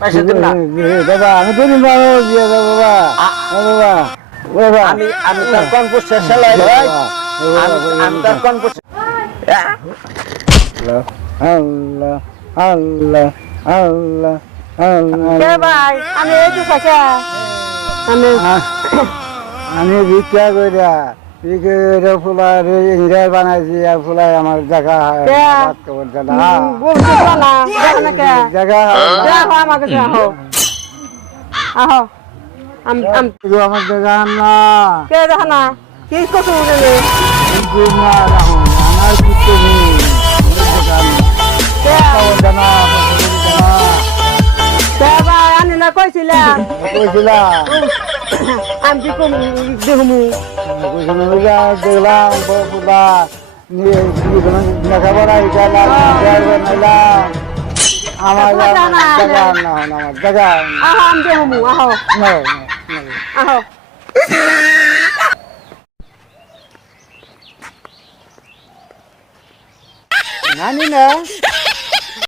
পয়সা দিন না বাবা আমি তো নিব বাবা বাবা বাবা আমি তার কনফুস শেষ আমি তার কনফুস আল্লাহ আল্লাহ আল্লাহ আল্লাহ কে ভাই আমি এই তো থাকে আমি ভিক্ষা কইরা ফুলার ইংরেজ বানাইছি আর ফুলাই আমার দেখা হয় বলতে না দেখো না কে জায়গা দেখো আমাকে দেখো আহো আমার জায়গা না কে দেখো না কি করছো জানি আমার কিছু নেই কে কে ভাই আমি না কইছিলাম আমি কি কম দেখমু দেখলাম ফুলা লেখাপড়া শিখালাম আমার জায়গা না আমার জায়গা আহো আমি দেখমু আহো আহো নানি না